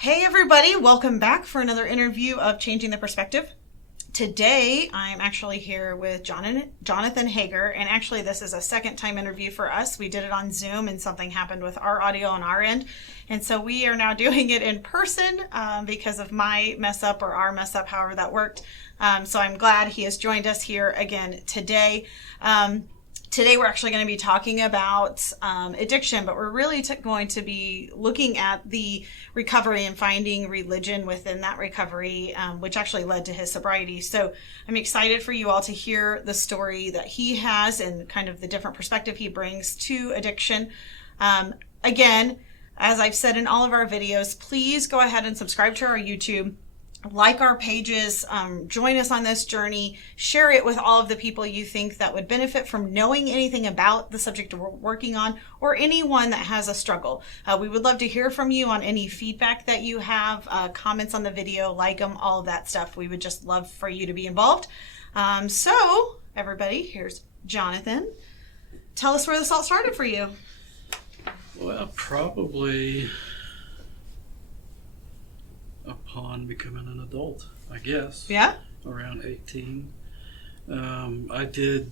Hey everybody, welcome back for another interview of Changing the Perspective. Today, I'm actually here with Jonathan Hagar, and actually this is a second time interview for us. We did it on Zoom and something happened with our audio on our end, and so we are now doing it in person because of my mess up or our mess up, however that worked. So I'm glad he has joined us here again today. Today we're actually going to be talking about addiction, but we're really going to be looking at the recovery and finding religion within that recovery, which actually led to his sobriety. So I'm excited for you all to hear the story that he has and kind of the different perspective he brings to addiction. Again, as I've said in all of our videos, please go ahead and subscribe to our YouTube. Like our pages, join us on this journey, share it with all of the people you think that would benefit from knowing anything about the subject we're working on, or anyone that has a struggle. We would love to hear from you on any feedback that you have, comments on the video, like them, all of that stuff. We would just love for you to be involved. So everybody, here's Jonathan. Tell us where this all started for you. Well, probably upon becoming an adult, I guess. Yeah? Around 18. I did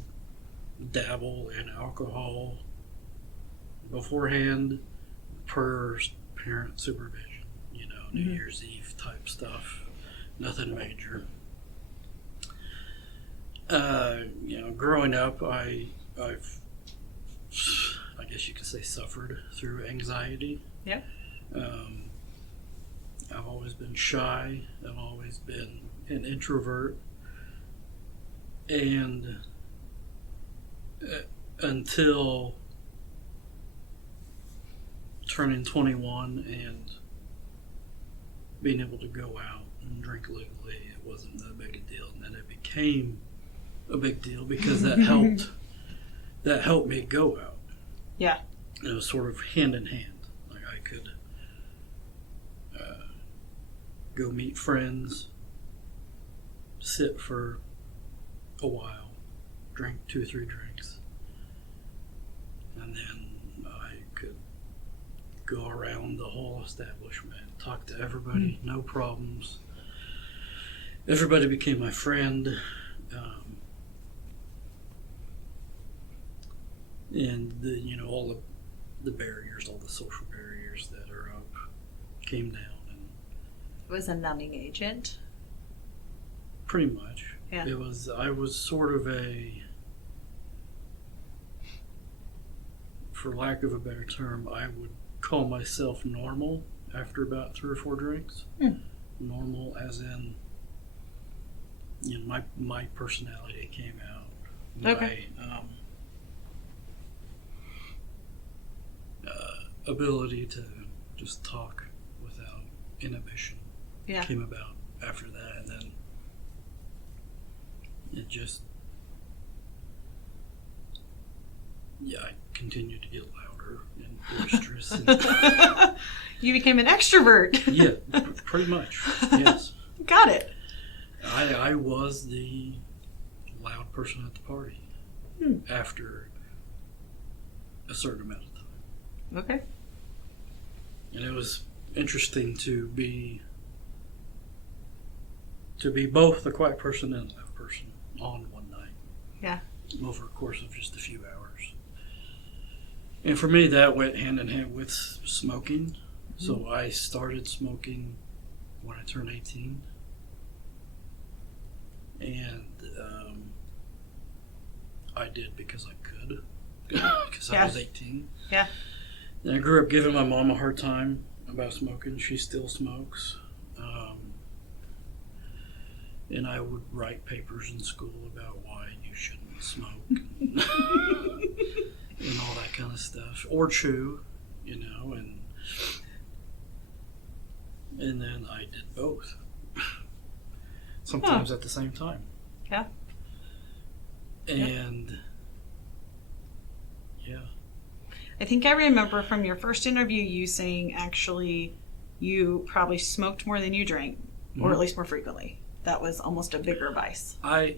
dabble in alcohol beforehand per parent supervision, New Year's Eve type stuff. Nothing major. Growing up, I guess you could say suffered through anxiety. Yeah. I've always been shy. I've always been an introvert. And until turning 21 and being able to go out and drink legally, it wasn't that big a deal. And then it became a big deal because that helped me go out. Yeah. It was sort of hand in hand. Like I could go meet friends, sit for a while, drink 2 or 3 drinks, and then I could go around the whole establishment, talk to everybody, no problems. Everybody became my friend, and all the barriers, all the social barriers that are up, came down. It was a numbing agent. Pretty much. Yeah. I was sort of for lack of a better term, I would call myself normal after about 3 or 4 drinks. Normal as in, my personality came out. Okay. My ability to just talk without inhibition. Yeah. Came about after that, and then it just, I continued to get louder and boisterous. You became an extrovert. Yeah, pretty much, yes. Got it. I was the loud person at the party after a certain amount of time. Okay. And it was interesting to be both a quiet person and a loud person on one night. Yeah. Over a course of just a few hours. And for me, that went hand in hand with smoking. So I started smoking when I turned 18. And I did because I could. Because I was 18. Yeah. And I grew up giving my mom a hard time about smoking. She still smokes. And I would write papers in school about why you shouldn't smoke and all that kind of stuff. Or chew, and then I did both. Sometimes at the same time. Yeah. And yeah. I think I remember from your first interview you saying actually you probably smoked more than you drank, or at least more frequently that was almost a bigger vice. I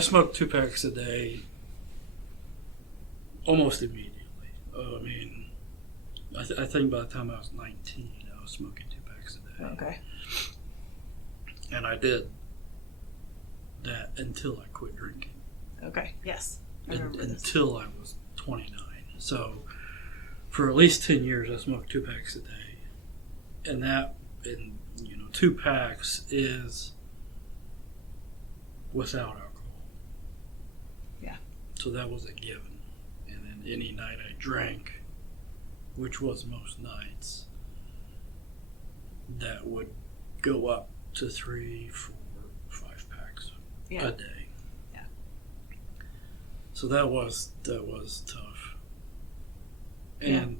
smoked 2 packs a day almost immediately. I mean, I think by the time I was 19, I was smoking 2 packs a day. Okay. And I did that until I quit drinking. Okay. Yes. I remember this. Until I was 29. So for at least 10 years, I smoked 2 packs a day. And 2 packs is without alcohol. Yeah. So that was a given. And then any night I drank, which was most nights, that would go up to 3, 4, 5 packs a day. Yeah. So that was tough. And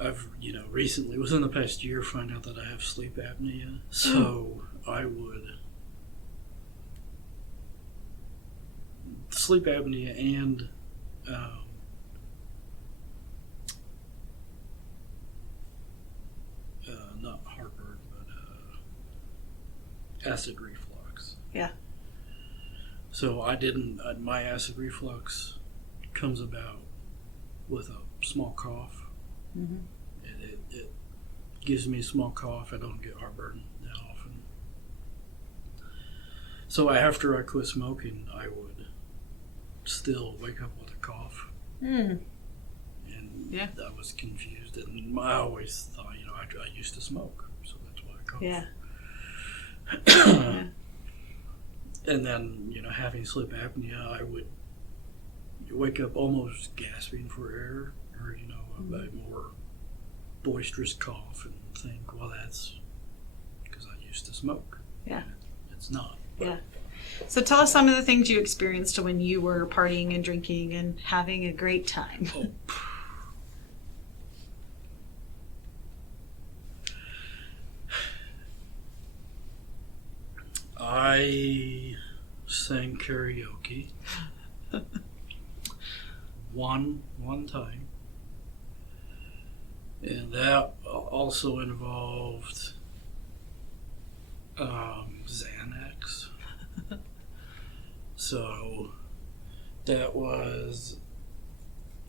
I've recently, within the past year, found out that I have sleep apnea. So I would sleep apnea and not heartburn, but acid reflux. Yeah. So I didn't. My acid reflux comes about with a small cough. Mm-hmm. It gives me a small cough. I don't get heartburn that often. So after I quit smoking, I would still wake up with a cough. Mm. And I was confused. And I always thought, I used to smoke, so that's why I cough. Yeah. And then, having sleep apnea, I would wake up almost gasping for air, or, a more boisterous cough, and think, well, that's because I used to smoke. Yeah. It's not. Yeah. So tell us some of the things you experienced when you were partying and drinking and having a great time. Oh. I sang karaoke one time, and that also involved Xanax. So that was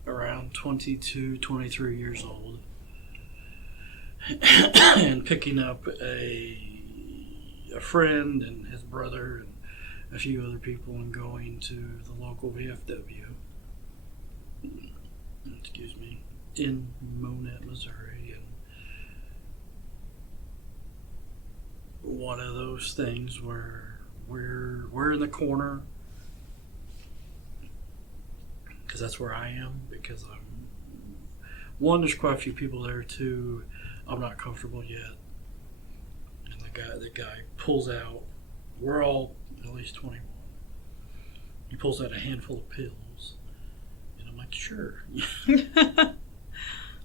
around 22, 23 years old, and picking up a friend and his brother and a few other people and going to the local VFW, in Monette, Missouri, and one of those things where we're in the corner, because that's where I am, because there's quite a few people there. 2, I'm not comfortable yet. The guy pulls out, we're all at least 21. He pulls out a handful of pills, and I'm like, sure.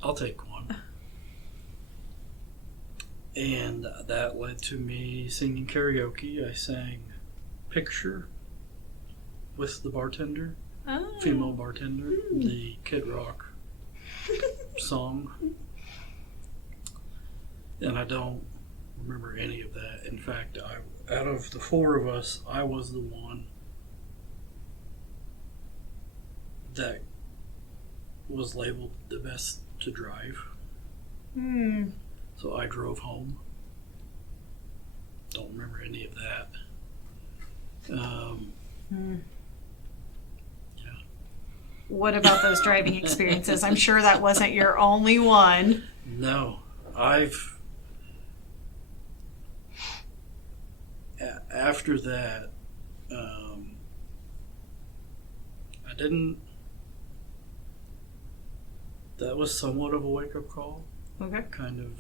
I'll take one. And that led to me singing karaoke. I sang Picture with the bartender, female bartender, the Kid Rock song. And I don't remember any of that. In fact, out of the 4 of us, I was the one that was labeled the best to drive. So I drove home. Don't remember any of that. Yeah. What about those driving experiences? I'm sure that wasn't your only one. No, after that, I didn't. That was somewhat of a wake-up call. Okay. Kind of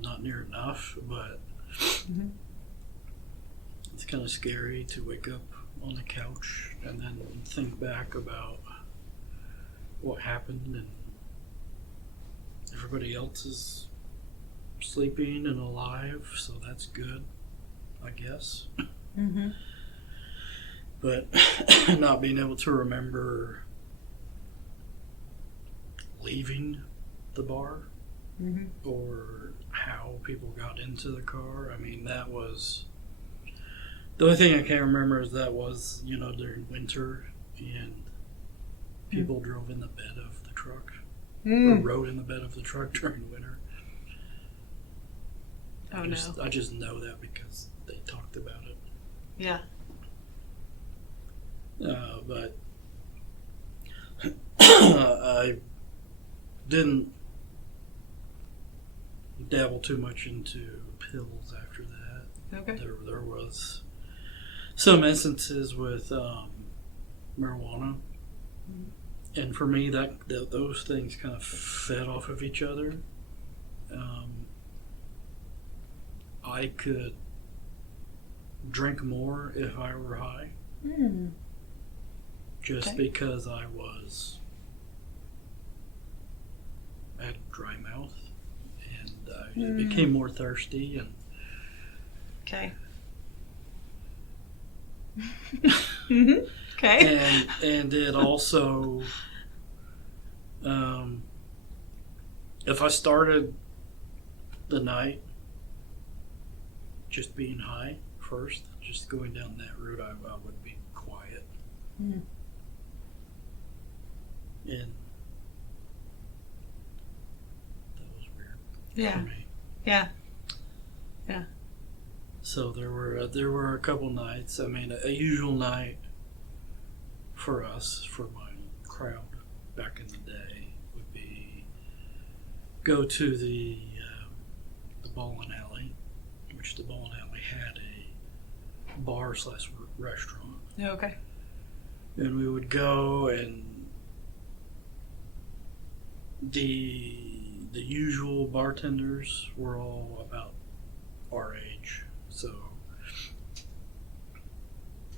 not near enough, but it's kind of scary to wake up on the couch and then think back about what happened, and everybody else is sleeping and alive, so that's good, I guess. But not being able to remember leaving the bar or how people got into the car. I mean, that was the only thing I can't remember is that was, during winter and people drove in the bed of the truck or rode in the bed of the truck during winter. Oh, I just know that because they talked about it. Yeah. But I didn't dabble too much into pills after that. Okay. There was some instances with marijuana, and for me, those things kind of fed off of each other. I could drink more if I were high, just because I had a dry mouth, and I became more thirsty, and okay. Okay. And it also, if I started the night just being high first, just going down that route, I would be quiet. And that was weird for me. Yeah. So there were a couple nights. I mean, a usual night for us, for my crowd back in the day, would be go to the bowling alley, which the bowling alley had a bar/restaurant. Okay. And we would go, and the usual bartenders were all about our age. So,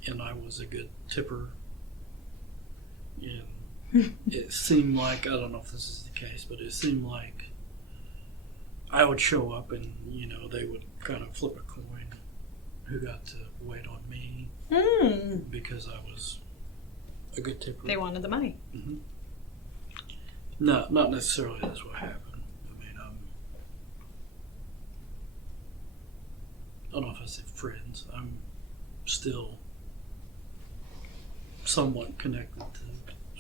and I was a good tipper, and it seemed like, I don't know if this is the case, but it seemed like I would show up and, they would kind of flip a coin who got to wait on me because I was a good tipper. They wanted the money. Mm-hmm. No, not necessarily that's what happened. I mean, I don't know if I said friends. I'm still somewhat connected to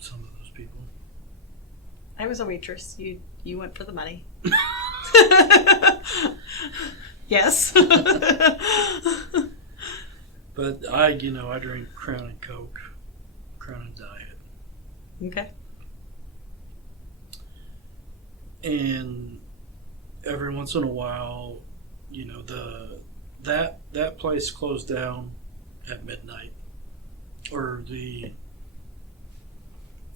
some of those people. I was a waitress. You went for the money. Yes. But I drink Crown and Coke, Crown and Diet. Okay. And every once in a while, that place closed down at midnight, or the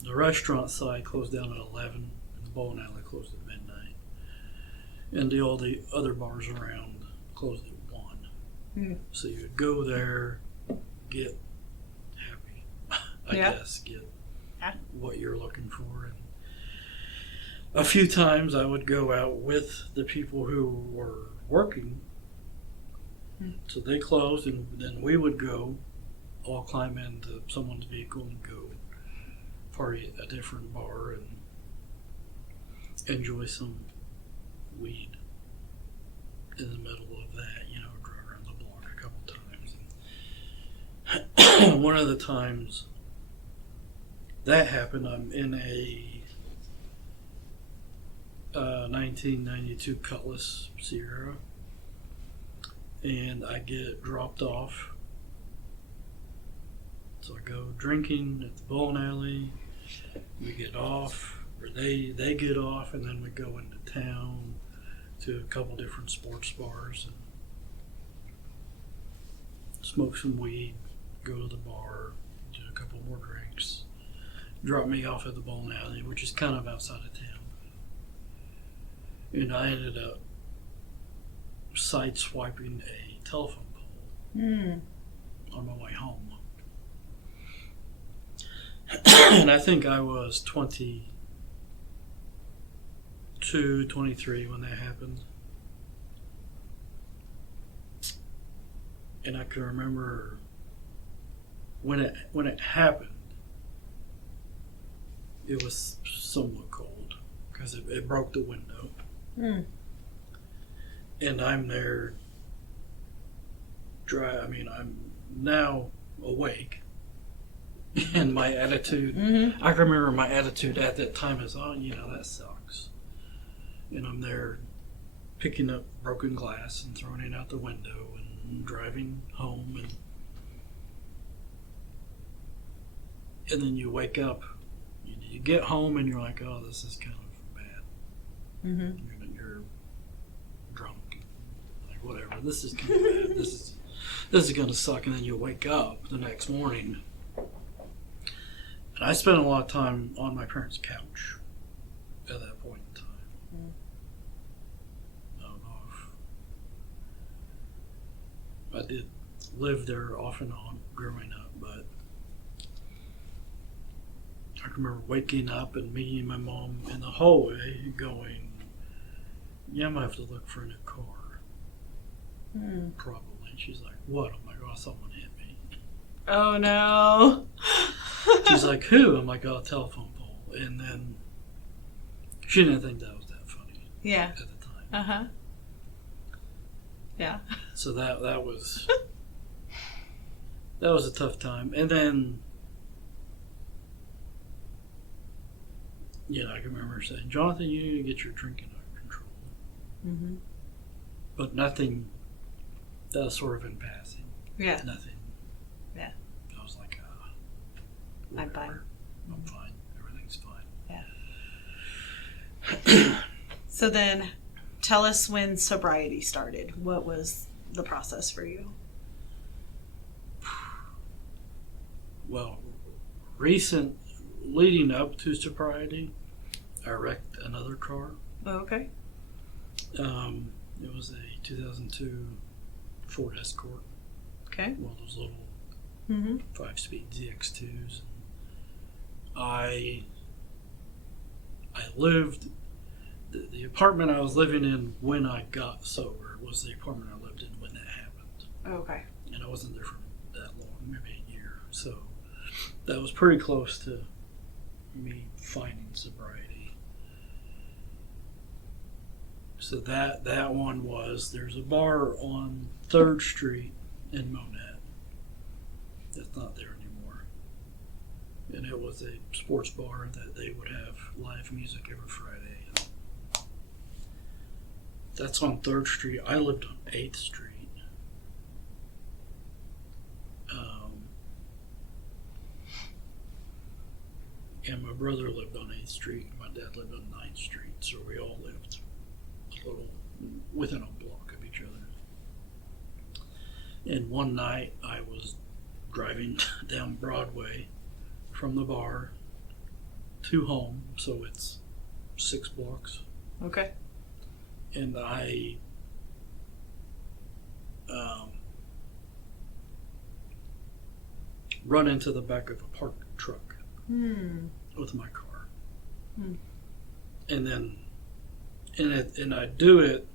restaurant side closed down at 11, and the bowling alley closed at midnight, and all the other bars around closed at 1. So you would go there, get happy, I guess, get what you're looking for. And a few times I would go out with the people who were working. So they closed, and then we would go, all climb into someone's vehicle and go party at a different bar and enjoy some weed in the middle of that, drive around the block a couple times. And one of the times that happened, I'm in a 1992 Cutlass Sierra, and I get dropped off. So I go drinking at the bowling alley. We get off, or they get off, and then we go into town to a couple different sports bars and smoke some weed, go to the bar, do a couple more drinks, drop me off at the bowling alley, which is kind of outside of town. And I ended up sideswiping a telephone pole on my way home. And I think I was 22, 23 when that happened. And I can remember when it happened, it was somewhat cold because it broke the window. Mm. And I'm there. I'm now awake, and my attitude. Mm-hmm. I can remember my attitude at that time is, oh, that sucks. And I'm there, picking up broken glass and throwing it out the window and driving home, and then you wake up. You get home and you're like, oh, this is kind of bad. Mm-hmm. You're drunk, like whatever. This is kind of bad. This is going to suck. And then you wake up the next morning. And I spent a lot of time on my parents' couch at that point in time. Mm. I don't know if I did live there off and on growing up, but I can remember waking up and meeting my mom in the hallway going, yeah, I'm going to have to look for a new car. Mm. Probably. She's like, what? I'm like, oh, someone hit me. Oh, no. She's like, who? I'm like, oh, a telephone pole. And then she didn't think that was that funny. Yeah. At the time. Uh-huh. Yeah. So that was a tough time. And then I can remember saying, Jonathan, you need to get your drinking under control. Mm-hmm. But nothing. That was sort of in passing. Yeah. Nothing. Yeah. I was like, I'm fine. I'm fine. Everything's fine. Yeah. So then, tell us when sobriety started. What was the process for you? Well, leading up to sobriety, I wrecked another car. Oh, okay. It was a 2002 Ford Escort. Okay. One of those little Mm-hmm. 5-speed ZX2s. I lived. The apartment I was living in when I got sober was the apartment I lived in when that happened. Okay. And I wasn't there for that long, maybe a year. So that was pretty close to me finding sobriety. So that one was, there's a bar on 3rd Street in Monette that's not there anymore. And it was a sports bar that they would have live music every Friday. And that's on 3rd Street. I lived on 8th Street. And my brother lived on 8th Street, and my dad lived on 9th Street, so we all lived a little within a block of each other. And one night I was driving down Broadway from the bar to home, so it's 6 blocks. Okay. And I run into the back of a parked truck with my car. And then and I do it.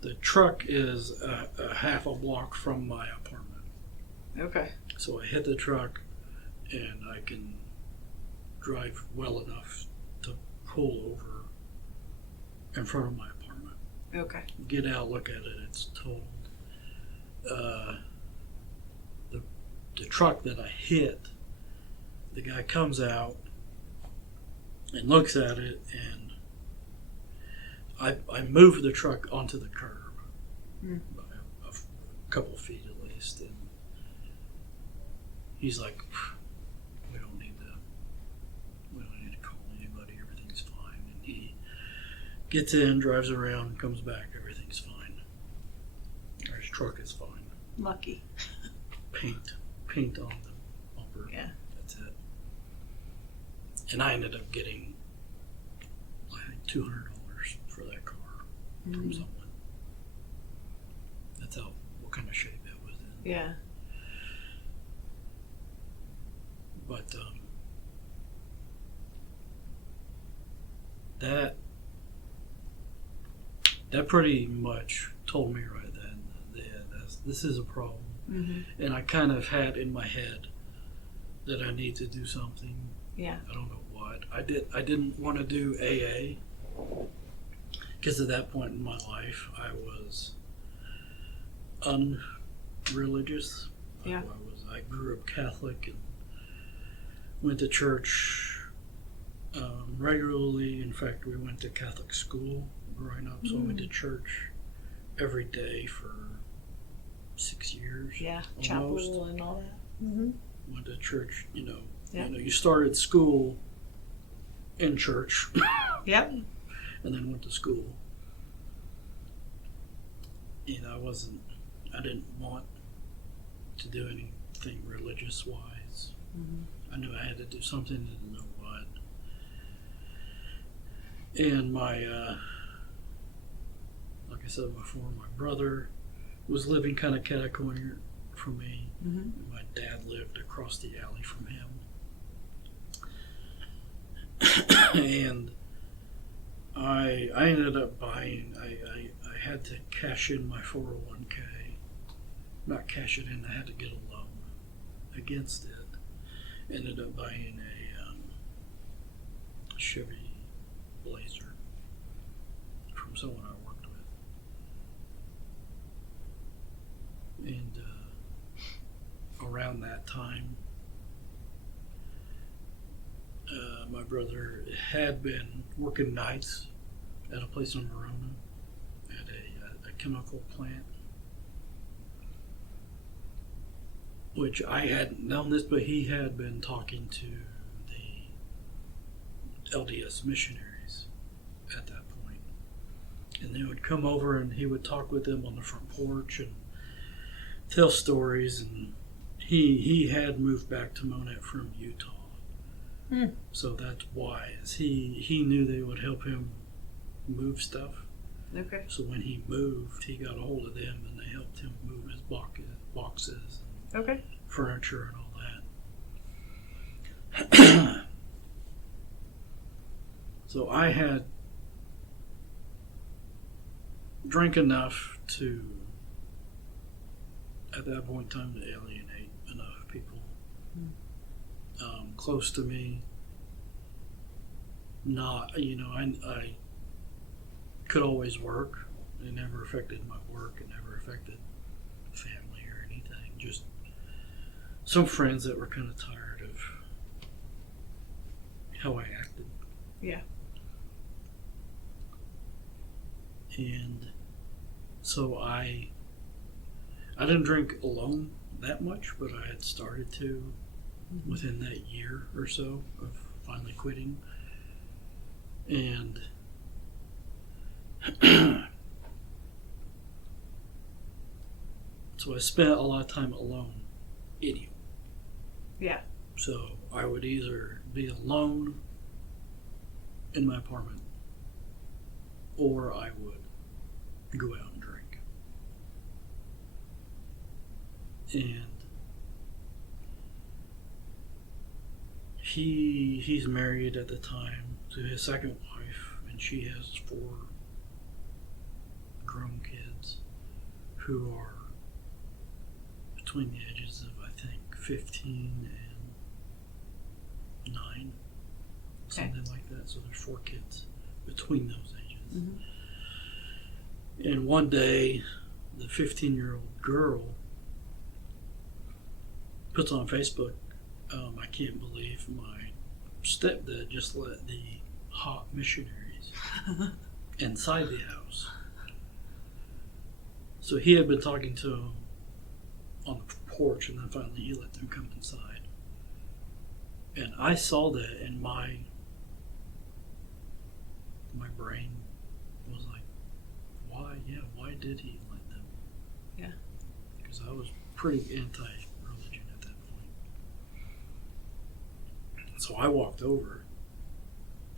The truck is a half a block from my apartment. Okay. So I hit the truck, and I can drive well enough to pull over in front of my apartment. Okay. Get out, look at it. It's totaled. The truck that I hit, the guy comes out and looks at it, and I moved the truck onto the curb by a couple feet at least, and he's like, we don't need to call anybody, everything's fine. And he gets in, drives around, comes back, everything's fine. His truck is fine. Lucky. Paint on the bumper. Yeah. That's it. And I ended up getting, I think, $200 for that car from someone. That's what kind of shape it was in. Yeah. But that pretty much told me right then that this is a problem. And I kind of had in my head that I need to do something. Yeah. I don't know what. I didn't want to do AA. Because at that point in my life, I was unreligious. Yeah. I grew up Catholic and went to church regularly. In fact, we went to Catholic school growing up, so I went to church every day for 6 years. Yeah, almost. chapel and all that. Mm-hmm. Went to church, Yeah. you started school in church. Yep. And then went to school. I didn't want to do anything religious wise. Mm-hmm. I knew I had to do something, didn't know what. And like I said before, my brother was living kind of catty-corner from me. Mm-hmm. My dad lived across the alley from him. And I ended up buying, I had to cash in my 401k. Not cash it in, I had to get a loan against it. Ended up buying a Chevy Blazer from someone I worked with. And around that time, my brother had been working nights at a place in Verona at a chemical plant, which I hadn't known this, but he had been talking to the LDS missionaries at that point. And they would come over and he would talk with them on the front porch and tell stories. And he had moved back to Monette from Utah. So that's why he knew they would help him move stuff. Okay. So when he moved, he got a hold of them and they helped him move his boxes and Okay. furniture and all that. So I had drank enough to, at that point in time, to alienate enough people close to me. Not, I could always work. It never affected my work. It never affected family or anything. Just some friends that were kind of tired of how I acted. Yeah. And so I didn't drink alone that much, but I had started to within that year or so of finally quitting. And so I spent a lot of time alone eating. Yeah. So I would either be alone in my apartment or I would go out and drink. And he's married at the time to his second wife, and she has 4 grown kids who are between the ages of, I think, 15 and 9, something like that. So there's 4 kids between those ages. Mm-hmm. And one day, the 15-year-old girl puts on Facebook, I can't believe my stepdad just let the hot missionaries inside the house. So he had been talking to them on the porch, and then finally he let them come inside. And I saw that, and my brain was like, why? Yeah, why did he let them? Yeah. Because I was pretty anti-religion at that point. So I walked over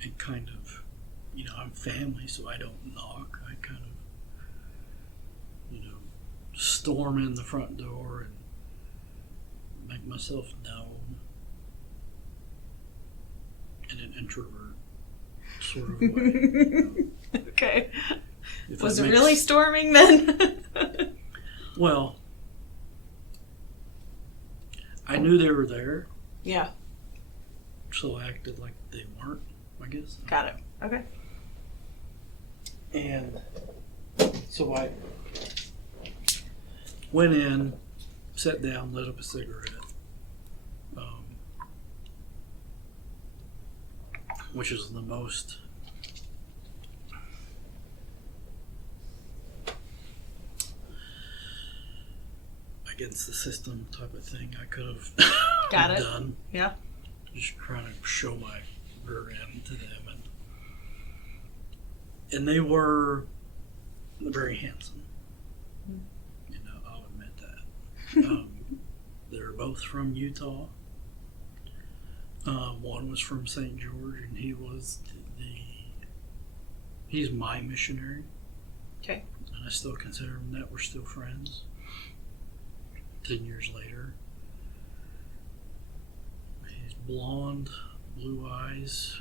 and kind of, I'm family, so I don't knock. I kind of, storm in the front door and make myself known in an introvert sort of way. Okay. If Was that it makes- really storming then? Well, I knew they were there, Yeah. so I acted like they weren't, I guess. Got it. Okay. And so I went in, sat down, lit up a cigarette, which is the most against the system type of thing I could have Got it. done. Yeah. Just trying to show my rear end to them, and they were very handsome. You know, I'll admit that. They're both from Utah. One was from St. George, and he's my missionary. Okay. And I still consider him that. We're still friends. 10 years later. He's blonde, blue eyes.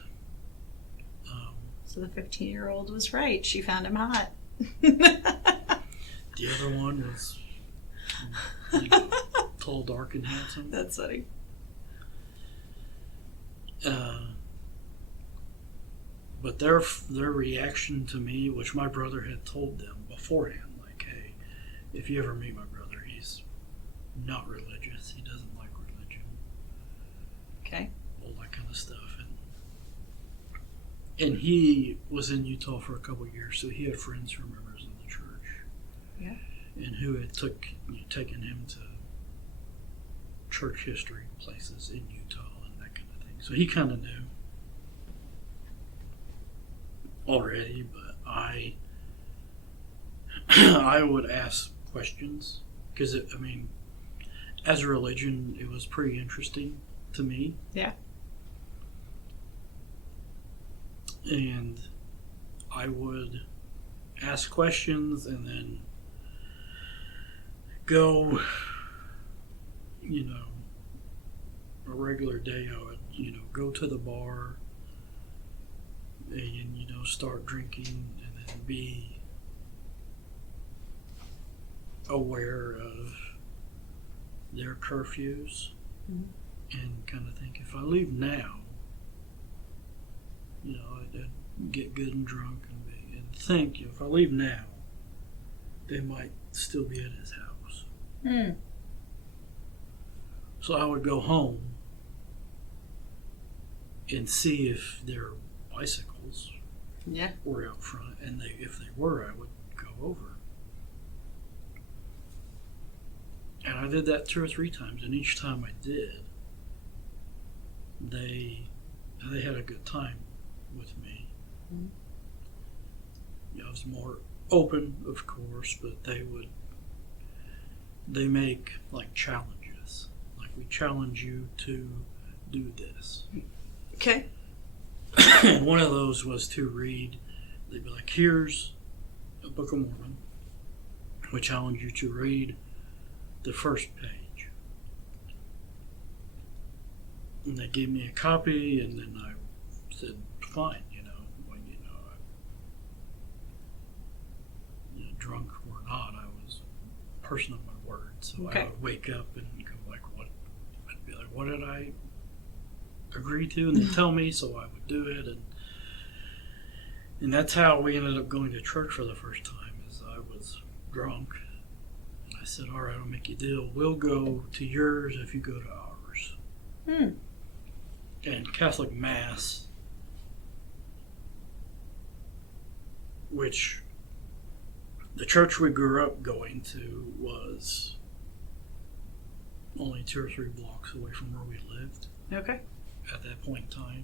So the 15-year-old was right. She found him hot. The other one was tall, dark, and handsome. That's funny. But their reaction to me, which my brother had told them beforehand, like, hey, if you ever meet my brother, he's not religious. He doesn't like religion. Okay. All that kind of stuff. And he was in Utah for a couple of years, so he had friends who were members of the church. Yeah. And who had taken him to church history places in Utah and that kind of thing. So he kind of knew already, but I would ask questions because, as a religion, it was pretty interesting to me. Yeah. And I would ask questions and then go, a regular day I would, go to the bar and, start drinking and then be aware of their curfews and kind of think, if I leave now, I'd get good and drunk and think, if I leave now, they might still be at his house. So I would go home and see if their bicycles were out front, and if they were, I would go over. And I did that 2 or 3 times, and each time I did, they had a good time with me. I was more open, of course, but they make like challenges. Like, we challenge you to do this. Okay. And one of those was to read, they'd be like, here's a Book of Mormon. We challenge you to read the first page. And they gave me a copy, and then I said, fine, drunk or not, I was a person of my word. So I would wake up and go like, what? I'd be like, what did I agree to? And they'd tell me, so I would do it. And that's how we ended up going to church for the first time, is I was drunk. And I said, all right, I'll make you a deal. We'll go to yours if you go to ours. And Catholic Mass, which the church we grew up going to was only 2 or 3 blocks away from where we lived. Okay. At that point in time.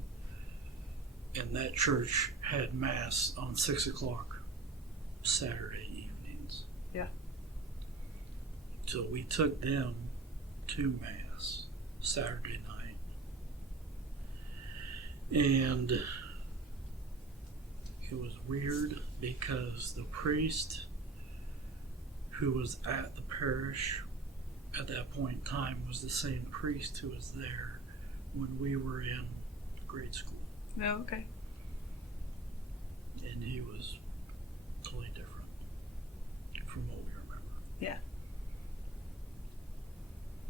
And that church had Mass on 6 o'clock Saturday evenings. Yeah. So we took them to Mass Saturday night. And it was weird because the priest who was at the parish at that point in time was the same priest who was there when we were in grade school. Oh, okay. And he was totally different from what we remember. Yeah.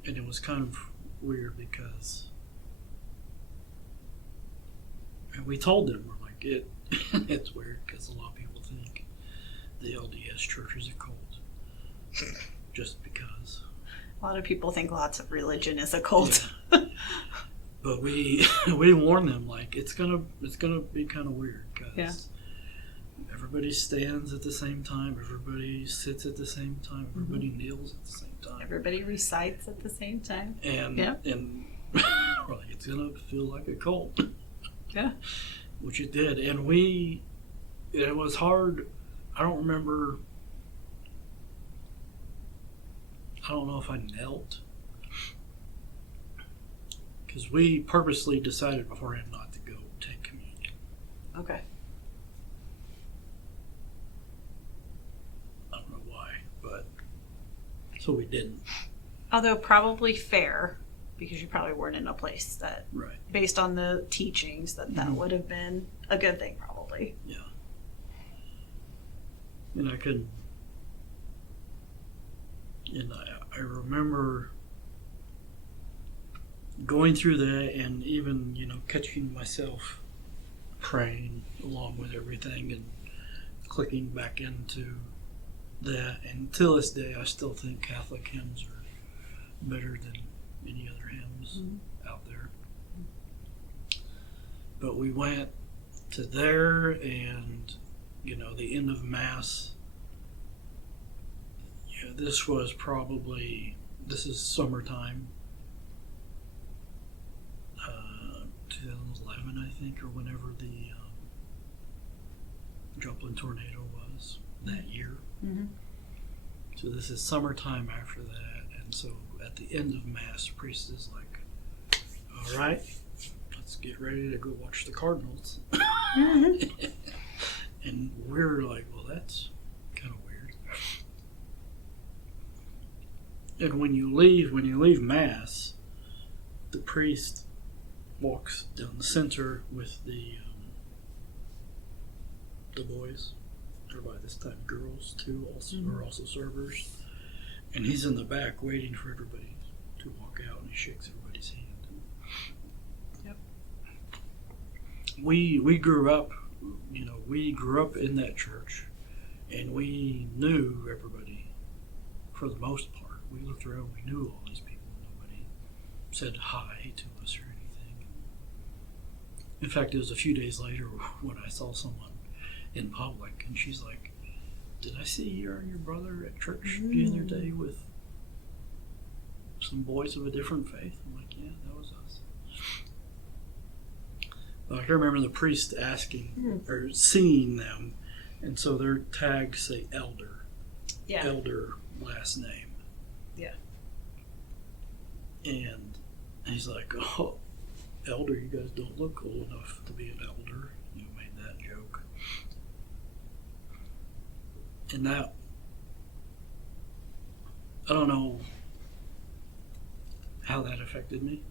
And it was kind of weird because, and we told them, we're like, it's weird because a lot of people think the LDS church is a cult. Just because. A lot of people think lots of religion is a cult. Yeah. But we warn them, like, it's gonna be kind of weird, because everybody stands at the same time, everybody sits at the same time, everybody kneels at the same time, Everybody recites at the same time. and we're like, it's gonna feel like a cult. Yeah. Which it did, and it was hard. I don't remember. I don't know if I knelt, because we purposely decided beforehand not to go take communion. Okay. I don't know why, but so we didn't. Although probably fair, because you probably weren't in a place that, Right. based on the teachings, that would have been a good thing, probably. Yeah. And I remember going through that, and even, catching myself praying along with everything and clicking back into that. And till this day, I still think Catholic hymns are better than any other hymns out there. But we went to there, and the end of Mass. This is summertime, 2011, I think, or whenever the Joplin tornado was that year. Mm-hmm. So this is summertime after that, and so at the end of Mass, the priest is like, all right, let's get ready to go watch the Cardinals. Mm-hmm. And we're like, well, that's kind of weird. And when you leave Mass, the priest walks down the center with the boys, or by this time girls too, are also servers, and he's in the back waiting for everybody to walk out, and he shakes everybody's hand. Yep. We grew up, in that church, and we knew everybody for the most part. We looked around, we knew all these people. Nobody said hi to us or anything. In fact, it was a few days later when I saw someone in public, and she's like, did I see you and your brother at church the other day with some boys of a different faith? I'm like, yeah, that was us. But I can remember the priest asking or seeing them, and so their tags say elder. Yeah. Elder last name. Yeah. And he's like, oh, elder, you guys don't look old enough to be an elder. Made that joke. And that, I don't know how that affected me.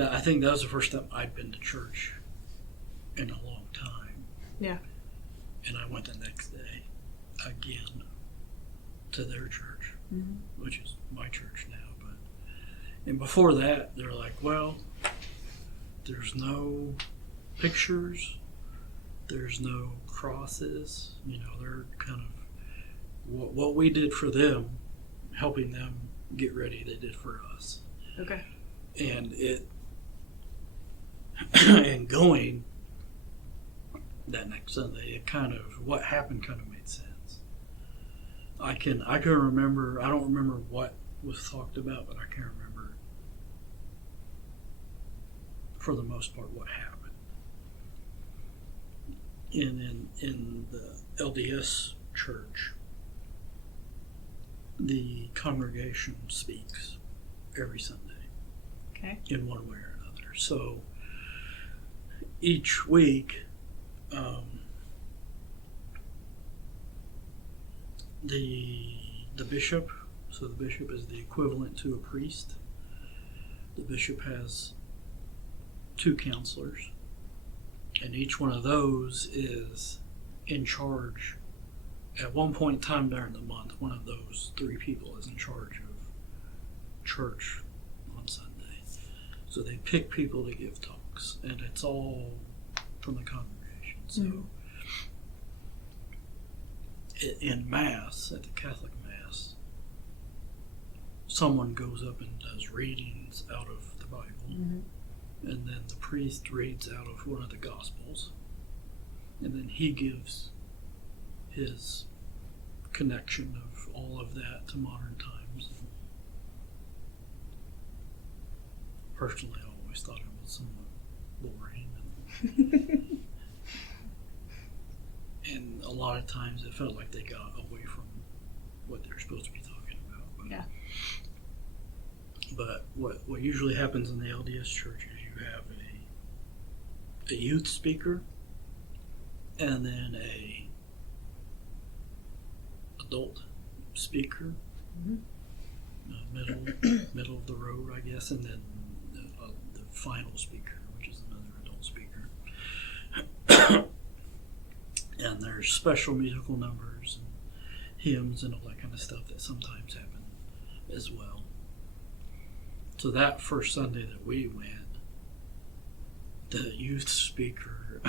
I think that was the first time I'd been to church in a long time. Yeah. And I went the next day again to their church, which is my church now. And before that, they're like, well, there's no pictures, there's no crosses. They're kind of what we did for them, helping them get ready, they did for us. Okay. And and going that next Sunday, it kind of, what happened kind of made sense. I can remember, I don't remember what was talked about, but I can remember for the most part what happened. In the LDS church, the congregation speaks every Sunday. Okay. In one way or another. So each week, the bishop, so the bishop is the equivalent to a priest. The bishop has 2 counselors, and each one of those is in charge. At one point in time during the month, one of those 3 people is in charge of church on Sunday. So they pick people to give talks, and it's all from the congregation. So in Mass, at the Catholic Mass, someone goes up and does readings out of the Bible, and then the priest reads out of one of the Gospels, and then he gives his connection of all of that to modern times. And personally, I always thought it was somewhat boring, and a lot of times it felt like they got away from what they're supposed to be talking about. But what usually happens in the LDS church is you have a youth speaker and then a adult speaker, middle of the road, I guess, and then the final speaker, which is another adult speaker. And there's special musical numbers and hymns and all that kind of stuff that sometimes happen as well. So that first Sunday that we went, the youth speaker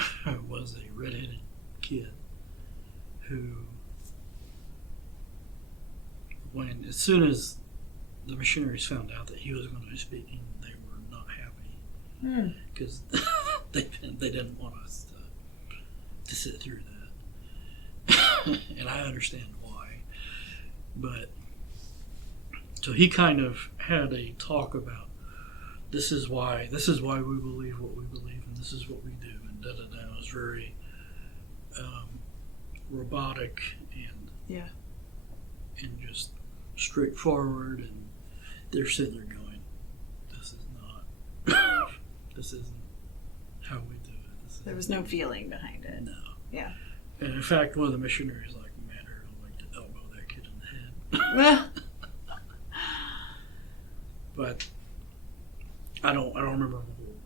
was a redheaded kid who, as soon as the missionaries found out that he was going to be speaking, they were not happy because they didn't want us to sit through that, and I understand why. But so he kind of had a talk about this is why we believe what we believe, and this is what we do, and da da da. It was very robotic and just straightforward, and they're sitting there going, this isn't how we do it. There was no feeling behind it. No. Yeah. And in fact, one of the missionaries like, man, I'd like to elbow that kid in the head. But I don't remember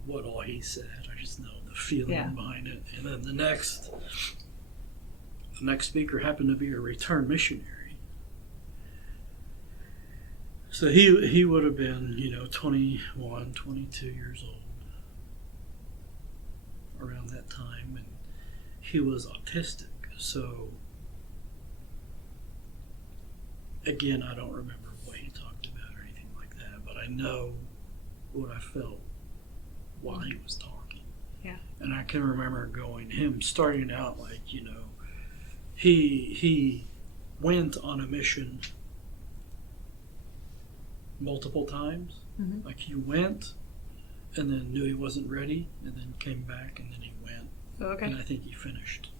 what all he said. I just know the feeling behind it. And then the next speaker happened to be a returned missionary. So he would have been, 21, 22 years old around that time, and he was autistic. So again, I don't remember what he talked about or anything like that, but I know what I felt while he was talking. Yeah. And I can remember him starting out like, he went on a mission multiple times. Like he went and then knew he wasn't ready and then came back and then he went. Okay. And I think he finished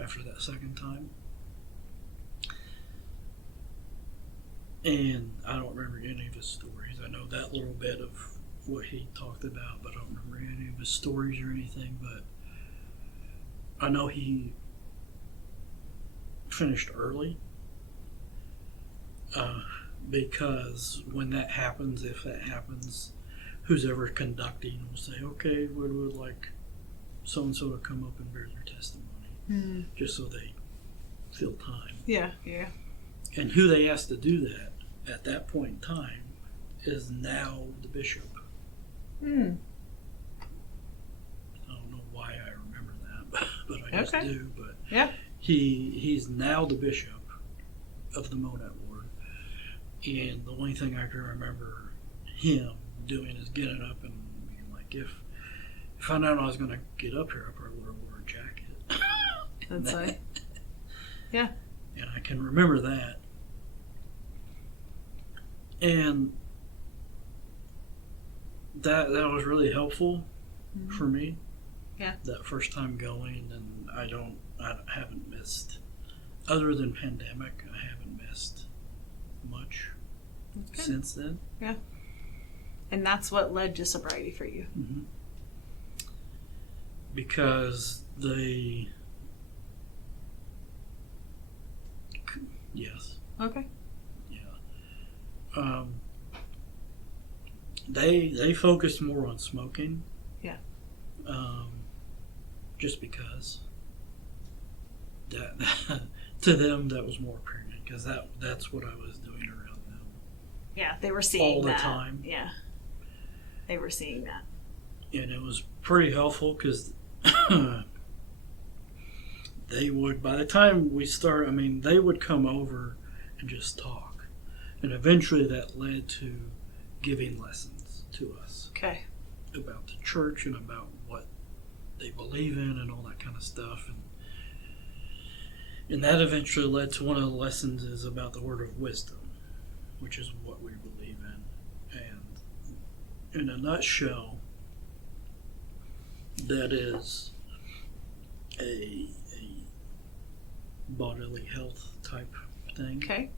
after that second time. And I don't remember any of his stories. I know that little bit of what he talked about, but I don't remember any of his stories or anything. But I know he finished early because when that happens, if that happens, who's ever conducting will say, okay, we would like so-and-so to come up and bear their testimony, just so they fill time. Yeah. And who they asked to do that at that point in time is now the bishop. I don't know why I remember that, but I just do. But he's now the bishop of the Monat ward, and the only thing I can remember him doing is getting up and being like, if I known I was going to get up here, I probably would have wore a jacket. That's right. Yeah. And I can remember that. And that was really helpful for me. Yeah. That first time going, and I haven't missed, other than pandemic, I haven't missed much since then. Yeah. And that's what led to sobriety for you. Because yes. Okay. Yeah. They focused more on smoking. Yeah. Just because that to them that was more apparent, because that's what I was doing around them. Yeah, they were seeing all the that. time. Yeah. They were seeing that. And it was pretty helpful because they would, by the time we start, they would come over and just talk. And eventually that led to giving lessons to us. Okay. About the church and about what they believe in and all that kind of stuff. And that eventually led to one of the lessons is about the word of wisdom, which is what we believe in. And in a nutshell, that is a bodily health type thing. Okay.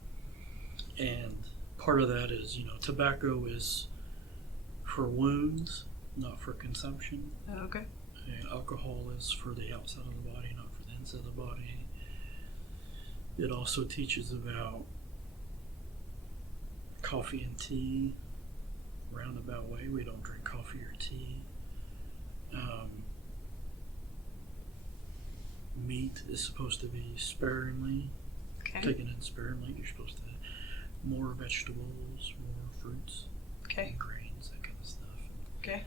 And part of that is, tobacco is for wounds, not for consumption. Okay. And alcohol is for the outside of the body, not for the inside of the body. It also teaches about coffee and tea, roundabout way. We don't drink coffee or tea. Meat is supposed to be sparingly, taken in sparingly. You're supposed to more vegetables, more fruits, and grains, that kind of stuff. Okay.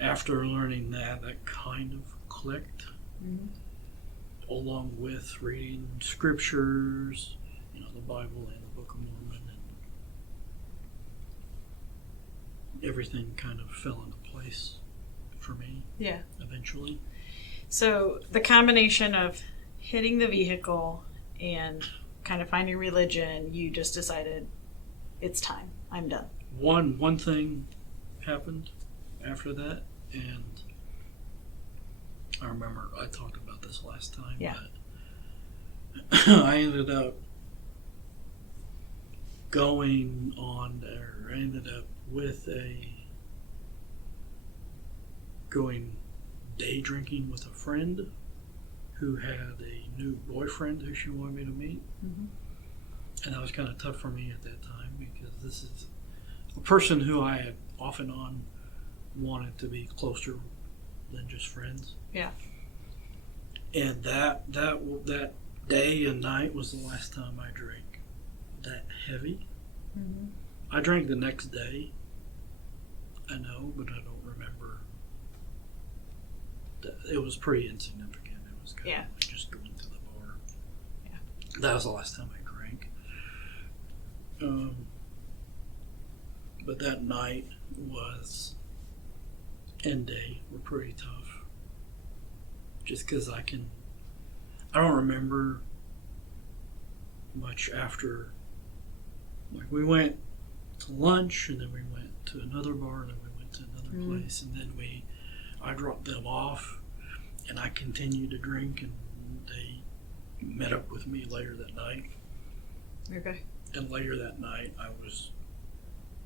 After learning that kind of clicked, along with reading scriptures, the Bible and the Book of Mormon, and everything kind of fell into place for me. Yeah. Eventually. So the combination of hitting the vehicle and kind of finding religion, you just decided it's time. I'm done. One thing happened after that, and I remember I talked about this last time. Yeah. But I ended up going day drinking with a friend who had a new boyfriend who she wanted me to meet. And that was kind of tough for me at that time because this is a person who I had off and on wanted to be closer than just friends. Yeah. And that day and night was the last time I drank that heavy. I drank the next day, I know, but I don't remember. It was pretty insignificant. It was kind of like just going to the bar. Yeah. That was the last time I drank. But that night and day were pretty tough. Just because I don't remember much after. Like we went to lunch, and then we went to another bar, and then we went to another place, and then I dropped them off, and I continued to drink, and they met up with me later that night. Okay. And later that night, I was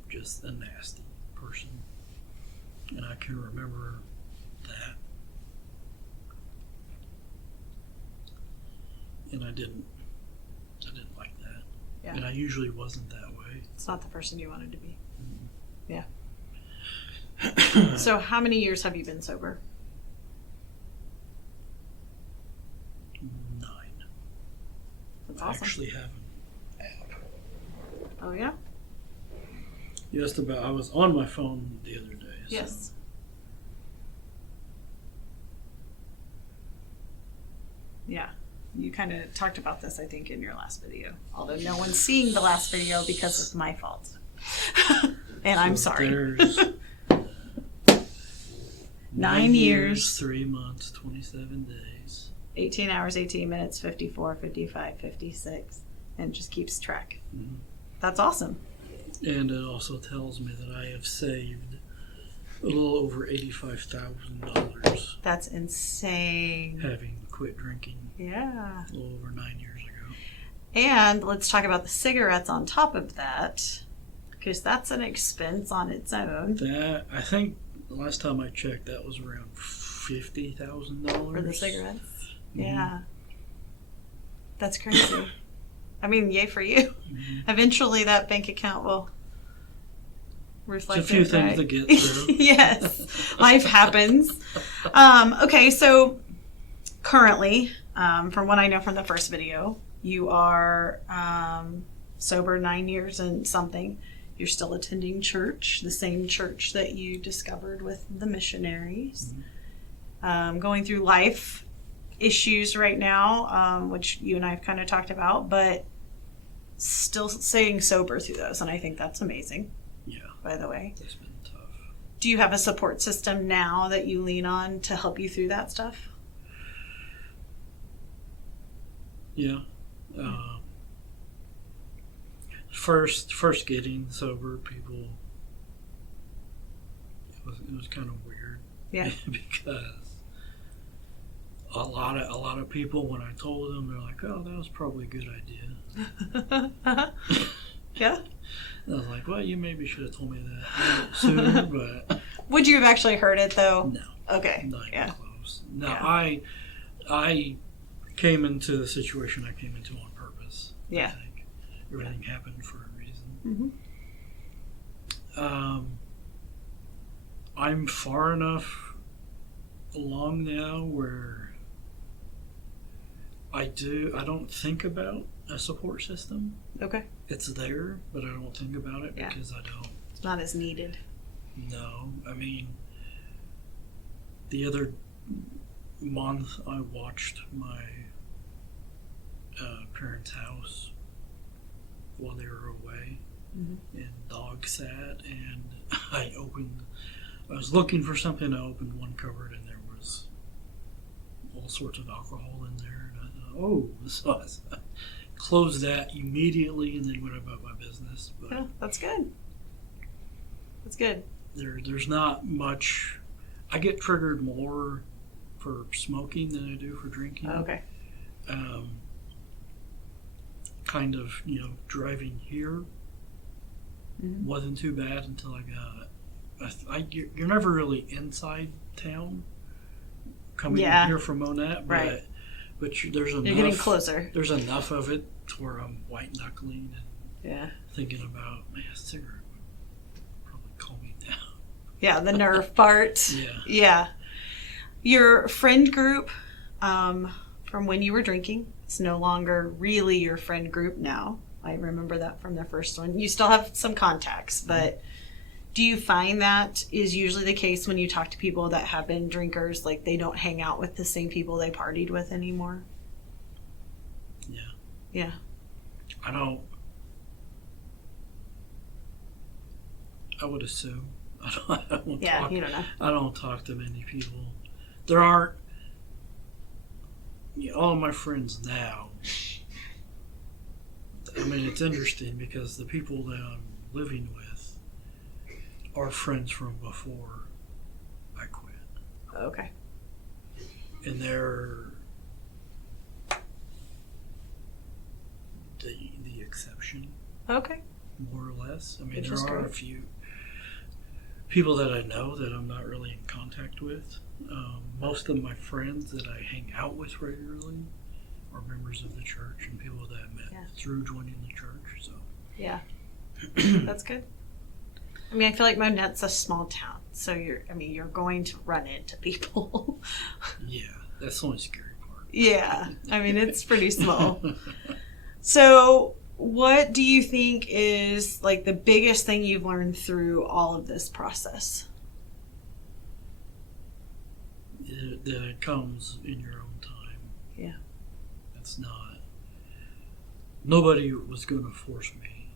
just a nasty person, and I can remember that. And I didn't like that. Yeah. And I usually wasn't that way. It's not the person you wanted to be. Mm-hmm. Yeah. So how many years have you been sober? 9. That's I awesome. actually have an app. Oh, yeah? Just about. I was on my phone the other day. Yes. Yeah. You kind of talked about this, I think, in your last video. Although no one's seeing the last video because it's my fault. And I'm sorry. There's 9 years, 3 months, 27 days. 18 hours, 18 minutes, 54, 55, 56. And it just keeps track. Mm-hmm. That's awesome. And it also tells me that I have saved a little over $85,000. That's insane. Having quit drinking. Yeah. A little over 9 years ago. And let's talk about the cigarettes on top of that, because that's an expense on its own. That, I think the last time I checked, that was around $50,000. For the cigarettes? Mm-hmm. Yeah. That's crazy. I mean, yay for you. Mm-hmm. Eventually that bank account will reflect it's a few it, things right? to get through. Yes. Life happens. Okay, so currently, from what I know from the first video, you are sober 9 years and something. You're still attending church, the same church that you discovered with the missionaries. Mm-hmm. Going through life issues right now, which you and I have kind of talked about, but still staying sober through those. And I think that's amazing, Yeah, by the way. it's been tough. Do you have a support system now that you lean on to help you through that stuff? Yeah. First getting sober, people, it was kind of weird. Yeah. Because a lot of people, when I told them, they're like, "Oh, that was probably a good idea." Yeah. And I was like, "Well, you maybe should have told me that sooner," but Would you have actually heard it though? no. Okay. Not even Yeah. close. No, Yeah. I came into the situation I came into on purpose. Yeah. I think everything happened for a Mm-hmm. reason. I'm far enough along now where I don't think about a support system. Okay. It's there, but I don't think about it Yeah. because I don't. It's not as needed. No, I mean, the other month I watched my parents' house while they were away, Mm-hmm. and dog sat, and I was looking for something. I opened one cupboard, and there was all sorts of alcohol in there, and I thought, oh, so I closed that immediately, and then went about my business. But Yeah, that's good. That's good. there's not much. I get triggered more for smoking than I do for drinking. Okay. Kind of, driving here Mm-hmm. wasn't too bad until I got. You're never really inside town coming in here from Monette, Right. but there's enough. You're getting closer. There's enough of it to where I'm white knuckling and Yeah. thinking about, man, a cigarette would probably calm me down. Yeah, the nerve part. Yeah. Yeah. Your friend group from when you were drinking is no longer really your friend group now. I remember that from the first one. You still have some contacts, but do you find that is usually the case when you talk to people that have been drinkers, like they don't hang out with the same people they partied with anymore? Yeah. Yeah. I would assume. I don't Yeah, talk, you don't know. I don't talk to many people. There aren't. All of my friends now. I mean, it's interesting because the people that I'm living with are friends from before I quit, Okay. and they're the exception, Okay. more or less. I mean, Which there is are great. a few people that I know that I'm not really in contact with. Most of my friends that I hang out with regularly are members of the church and people that I met through joining the church. So Yeah. That's good. I mean, I feel like Monette's a small town, so you're going to run into people. yeah, that's the only scary part. Yeah. I mean, it's pretty small. So, what do you think is like the biggest thing you've learned through all of this process? That it comes in your own time. Yeah. It's not. Nobody was going to force me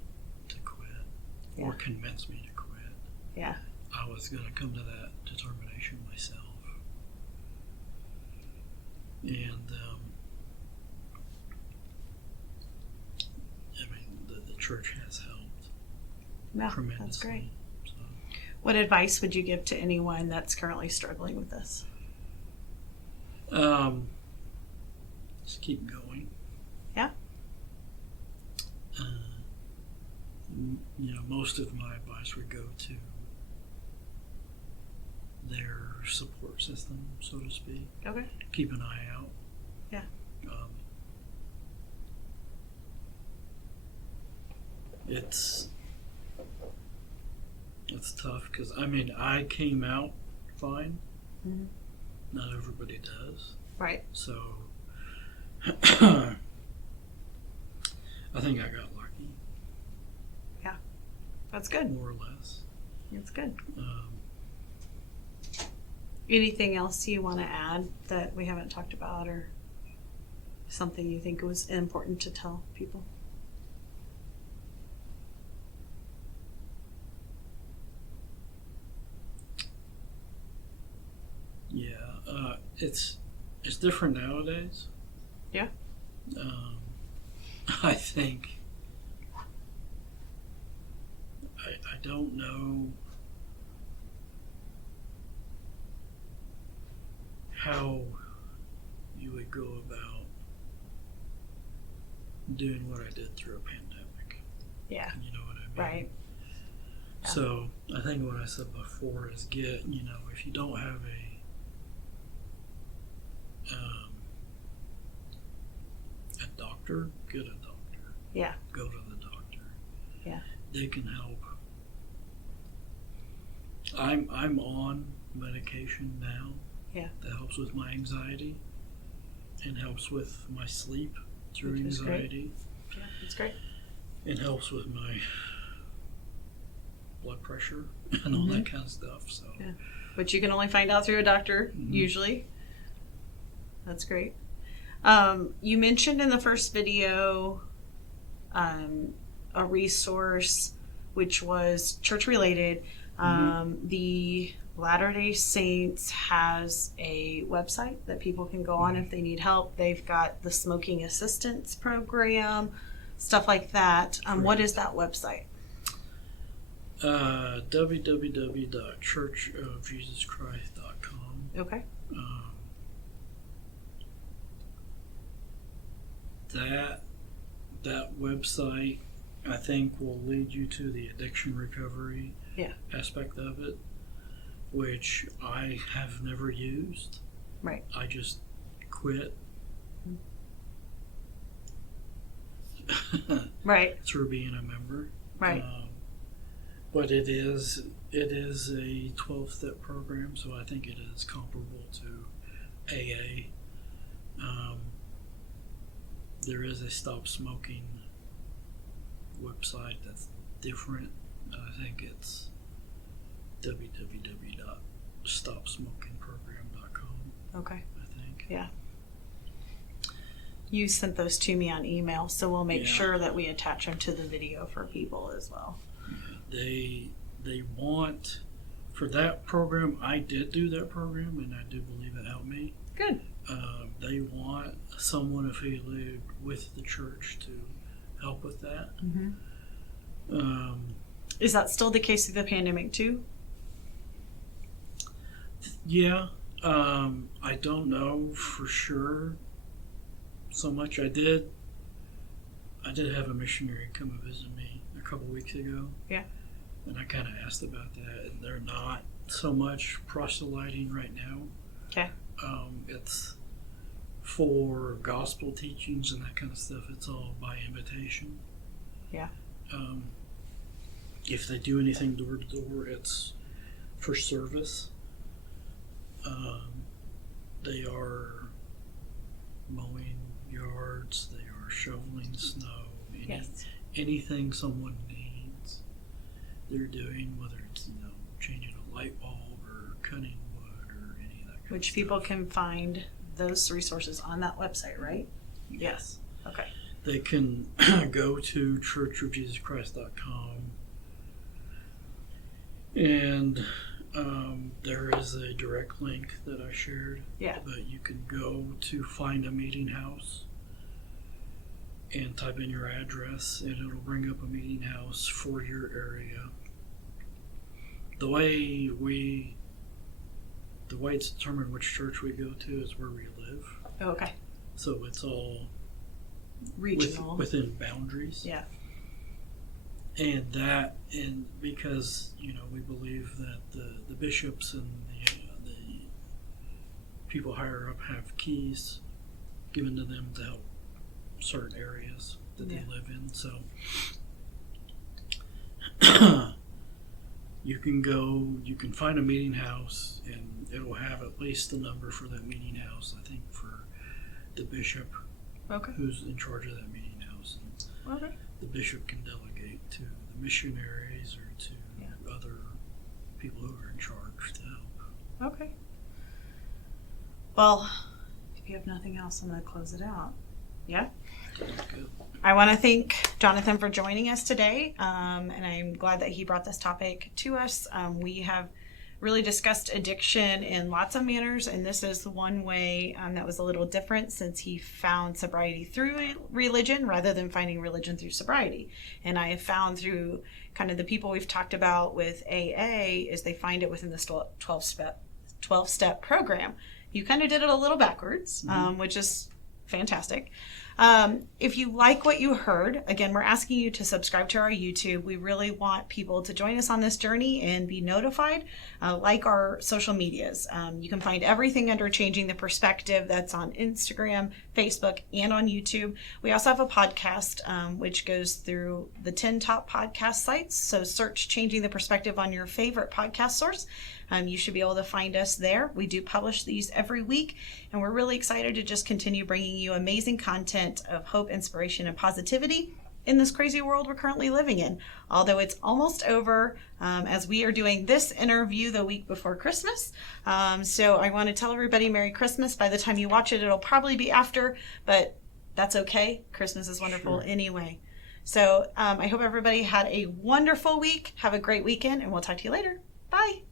to quit or convince me to quit. Yeah. I was going to come to that determination myself. And, I mean, the church has helped No, tremendously. that's great. So, What advice would you give to anyone that's currently struggling with this? just keep going. Yeah. Most of my advice would go to their support system, so to speak. Okay. Keep an eye out. Yeah. It's tough because I came out fine. Mm-hmm. Not everybody does. Right. So I think I got lucky. Yeah. That's good. More or less. That's good. Anything else you want to add that we haven't talked about, or something you think was important to tell people? Yeah, it's different nowadays. Yeah. I think I don't know how you would go about doing what I did through a pandemic. Yeah. You know what I mean? Right. Yeah. So I think what I said before is if you don't have a doctor, get a doctor. Yeah. Go to the doctor. Yeah. They can help. I'm on medication now. Yeah. That helps with my anxiety and helps with my sleep through Which is anxiety. Yeah, that's great. It helps with my blood pressure and all that kind of stuff. So, yeah. Which you can only find out through a doctor, Mhm. usually. That's great. You mentioned in the first video a resource which was church related. The Latter-day Saints has a website that people can go on if they need help. They've got the smoking assistance program, stuff like that. What is that website? www.churchofjesuschrist.com. Okay. That website, I think, will lead you to the addiction recovery aspect of it, which I have never used. Right. I just quit. Right. Through being a member. Right. But it is a 12-step program, so I think it is comparable to AA. There is a stop smoking website that's different. I think it's www.stopsmokingprogram.com. Okay. I think. Yeah. You sent those to me on email, so we'll make sure that we attach them to the video for people as well. They want, for that program, I did do that program, and I do believe it helped me. Good. They want someone affiliated with the church to help with that. Is that still the case with the pandemic too? Yeah. I don't know for sure so much. I did have a missionary come and visit me a couple weeks ago. Yeah. And I kind of asked about that, and they're not so much proselyting right now. Okay. It's for gospel teachings and that kind of stuff. It's all by invitation. Yeah. If they do anything door to door, it's for service. They are mowing yards. They are shoveling snow. Anything someone needs, they're doing. Whether it's changing a light bulb or cutting wood or any of that kind Which of people stuff. can find those resources on that website, right? Yes. Okay. They can go to churchofjesuschrist.com, and there is a direct link that I shared. Yeah. But you can go to find a meeting house and type in your address, and it'll bring up a meeting house for your area. The way it's determined which church we go to is where we live. Oh, okay. So it's all Regional. within boundaries. Yeah. And because we believe that the bishops and the people higher up have keys given to them to help certain areas that they live in. So you can find a meeting house, and it'll have at least the number for that meeting house, I think, for the bishop who's in charge of that meeting house. And the bishop can delegate to the missionaries or to other people who are in charge to help. Okay. Well, if you have nothing else, I'm going to close it out. Yeah? Good. I want to thank Jonathan for joining us today, and I'm glad that he brought this topic to us. We have really discussed addiction in lots of manners, and this is one way that was a little different, since he found sobriety through religion rather than finding religion through sobriety. And I have found through kind of the people we've talked about with AA is they find it within this 12-step program. You kind of did it a little backwards, which is fantastic. If you like what you heard, again, we're asking you to subscribe to our YouTube. We really want people to join us on this journey and be notified, like our social medias. You can find everything under Changing the Perspective. That's on Instagram, Facebook, and on YouTube. We also have a podcast, which goes through the 10 top podcast sites. So search Changing the Perspective on your favorite podcast source. You should be able to find us there. We do publish these every week, and we're really excited to just continue bringing you amazing content of hope, inspiration, and positivity in this crazy world we're currently living in. Although it's almost over, as we are doing this interview the week before Christmas. So I want to tell everybody Merry Christmas. By the time you watch it, it'll probably be after, but that's okay. Christmas is wonderful anyway. So I hope everybody had a wonderful week. Have a great weekend, and we'll talk to you later. Bye.